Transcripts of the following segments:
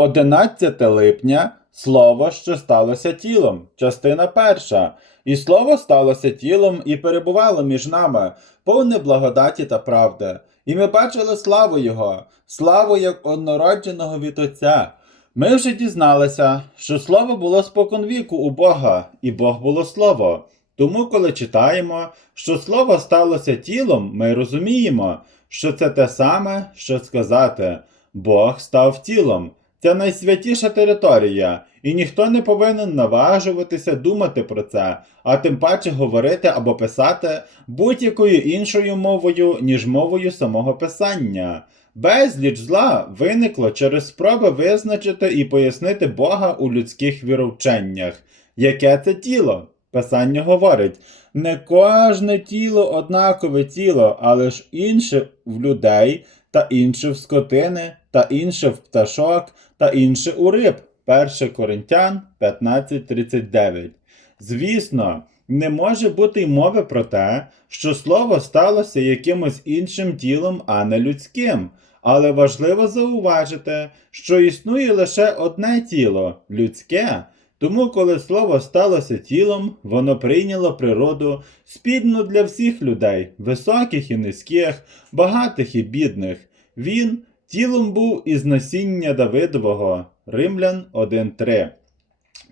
11 липня Слово, що сталося тілом, частина перша. І слово сталося тілом і перебувало між нами, повне благодаті та правди. І ми бачили славу Його, славу як однородженого від Отця. Ми вже дізналися, що слово було споконвіку у Бога, і Бог було слово. Тому, коли читаємо, що слово сталося тілом, ми розуміємо, що це те саме, що сказати Бог став тілом. Це найсвятіша територія, і ніхто не повинен наважуватися думати про це, а тим паче говорити або писати будь-якою іншою мовою, ніж мовою самого писання. Безліч зла виникло через спроби визначити і пояснити Бога у людських віровченнях. Яке це тіло? Писання говорить: не кожне тіло однакове тіло, але ж інше в людей, та інше в скотини, та інше в пташок, та інше у риб. 1 Коринтян 15.39. Звісно, не може бути й мови про те, що слово сталося якимось іншим тілом, а не людським. Але важливо зауважити, що існує лише одне тіло людське. Тому, коли слово сталося тілом, воно прийняло природу спільну для всіх людей, високих і низьких, багатих і бідних. Він тілом був із насіння Давидового. Римлян 1.3.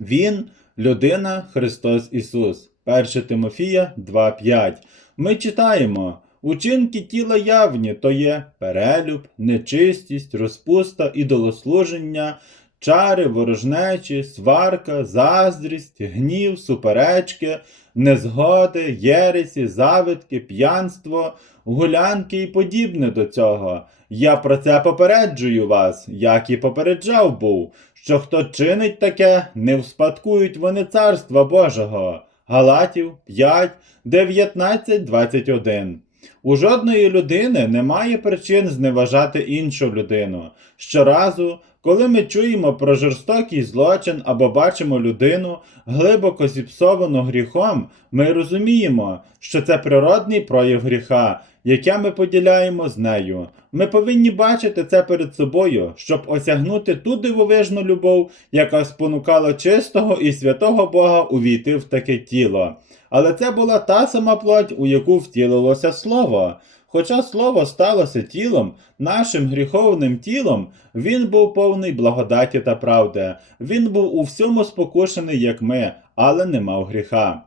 Він людина Христос Ісус. 1 Тимофія 2.5. Ми читаємо. Учинки тіла явні то є перелюб, нечистість, розпуста, ідолослуження, чари, ворожнечі, сварка, заздрість, гнів, суперечки, незгоди, єресі, завидки, п'янство, гулянки і подібне до цього. Я про це попереджую вас, як і попереджав був, що хто чинить таке, не вспадкують вони царства Божого. Галатів 5, 19, 21. У жодної людини немає причин зневажати іншу людину. Щоразу, коли ми чуємо про жорстокий злочин або бачимо людину, глибоко зіпсовану гріхом, ми розуміємо, що це природний прояв гріха, яке ми поділяємо з нею. Ми повинні бачити це перед собою, щоб осягнути ту дивовижну любов, яка спонукала чистого і святого Бога увійти в таке тіло. Але це була та сама плоть, у яку втілилося слово. Хоча слово сталося тілом, нашим гріховним тілом, він був повний благодаті та правди. Він був у всьому спокушений, як ми, але не мав гріха.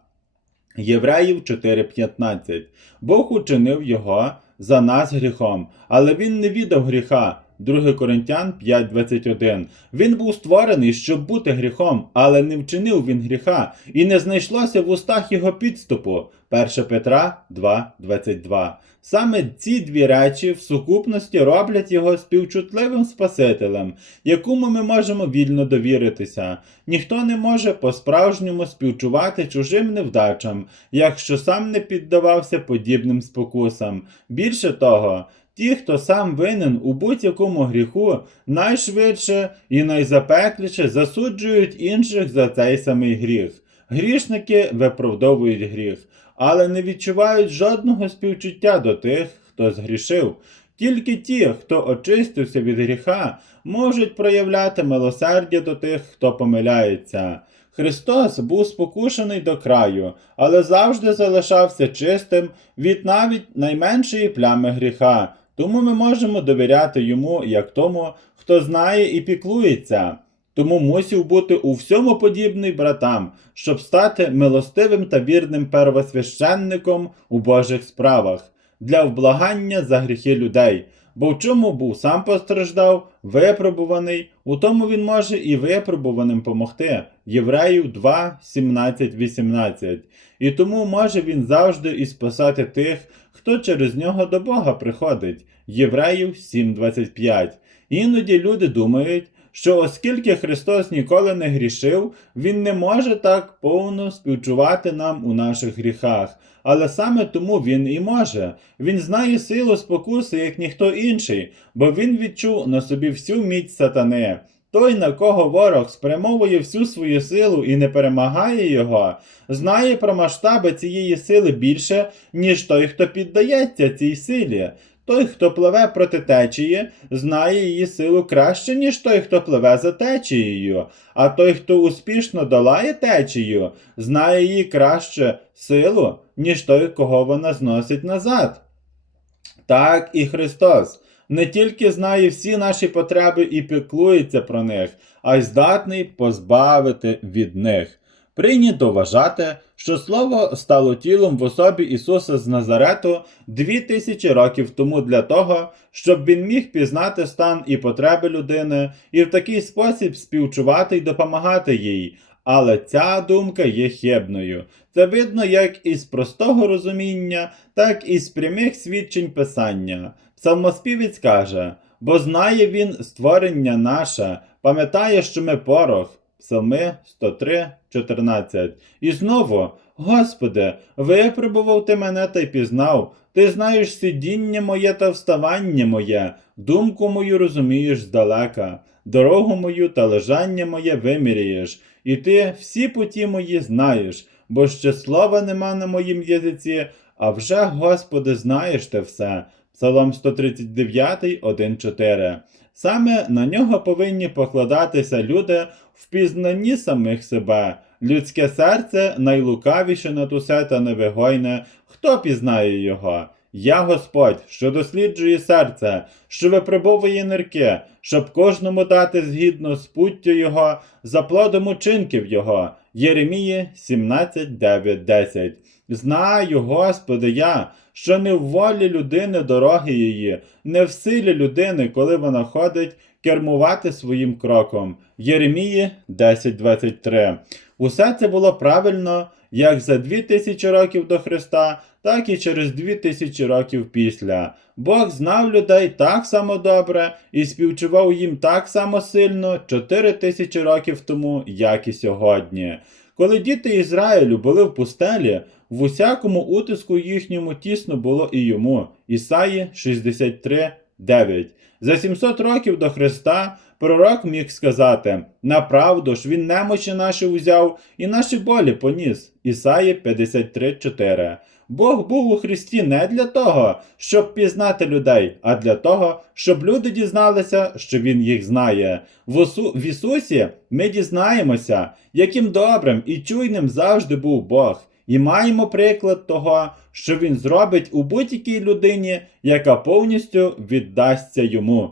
Євреїв 4:15 Бог учинив його за нас гріхом, але він не віддав гріха. 2 Коринтян 5:21 Він був створений, щоб бути гріхом, але не вчинив він гріха, і не знайшлося в устах його підступу. 1 Петра 2:22 Саме ці дві речі в сукупності роблять його співчутливим Спасителем, якому ми можемо вільно довіритися. Ніхто не може по-справжньому співчувати чужим невдачам, якщо сам не піддавався подібним спокусам. Більше того, Ті, хто сам винен у будь-якому гріху, найшвидше і найзапекліше засуджують інших за цей самий гріх. Грішники виправдовують гріх, але не відчувають жодного співчуття до тих, хто згрішив. Тільки ті, хто очистився від гріха, можуть проявляти милосердя до тих, хто помиляється. Христос був спокушений до краю, але завжди залишався чистим від навіть найменшої плями гріха. Тому ми можемо довіряти йому як тому, хто знає і піклується. Тому мусів бути у всьому подібний братам, щоб стати милостивим та вірним первосвященником у Божих справах для вблагання за гріхи людей. Бо в чому був сам постраждав, випробуваний, у тому він може і випробуваним помогти. Євреїв 2, 17, 18. І тому може він завжди і спасати тих, хто через нього до Бога приходить. Євреїв 7.25. Іноді люди думають, що оскільки Христос ніколи не грішив, Він не може так повно співчувати нам у наших гріхах. Але саме тому Він і може. Він знає силу спокуси, як ніхто інший, бо Він відчув на собі всю міць сатани. Той, на кого ворог спрямовує всю свою силу і не перемагає його, знає про масштаби цієї сили більше, ніж той, хто піддається цій силі. Той, хто пливе проти течії, знає її силу краще, ніж той, хто пливе за течією. А той, хто успішно долає течію, знає її краще силу, ніж той, кого вона зносить назад. Так і Христос не тільки знає всі наші потреби і піклується про них, а й здатний позбавити від них. Прийнято вважати, що Слово стало тілом в особі Ісуса з Назарету дві тисячі років тому для того, щоб він міг пізнати стан і потреби людини і в такий спосіб співчувати й допомагати їй. Але ця думка є хибною. Це видно як із простого розуміння, так і з прямих свідчень Писання. Псалмоспівець каже: бо знає він створення наше, пам'ятає, що ми порох. Псалми 103, 14. І знову, Господи, випробував ти мене та й пізнав. Ти знаєш сидіння моє та вставання моє, думку мою розумієш здалека, дорогу мою та лежання моє виміряєш, і ти всі путі мої знаєш, бо ще слова нема на моїм язиці, а вже, Господи, знаєш ти все. Псалом 139, 1.4. Саме на нього повинні покладатися люди в пізнанні самих себе. Людське серце найлукавіше над усе та невигойне. Хто пізнає його? Я Господь, що досліджує серце, що випробовує нирки, щоб кожному дати згідно з путтю його, за плодом учинків його. Єремії 17, 9, 10. Знаю, Господи, я, що не в волі людини дороги її, не в силі людини, коли вона ходить, кермувати своїм кроком. Єремії 10.23. Усе це було правильно як за дві тисячі років до Христа, так і через дві тисячі років після. Бог знав людей так само добре і співчував їм так само сильно чотири тисячі років тому, як і сьогодні. Коли діти Ізраїлю були в пустелі, в усякому утиску їхньому тісно було і йому. Ісаї 63, 9. За 700 років до Христа пророк міг сказати: направду ж він немочі наші узяв і наші болі поніс. Ісаї 53, 4. Бог був у Христі не для того, щоб пізнати людей, а для того, щоб люди дізналися, що Він їх знає. В, Ісусі ми дізнаємося, яким добрим і чуйним завжди був Бог, і маємо приклад того, що Він зробить у будь-якій людині, яка повністю віддасться йому.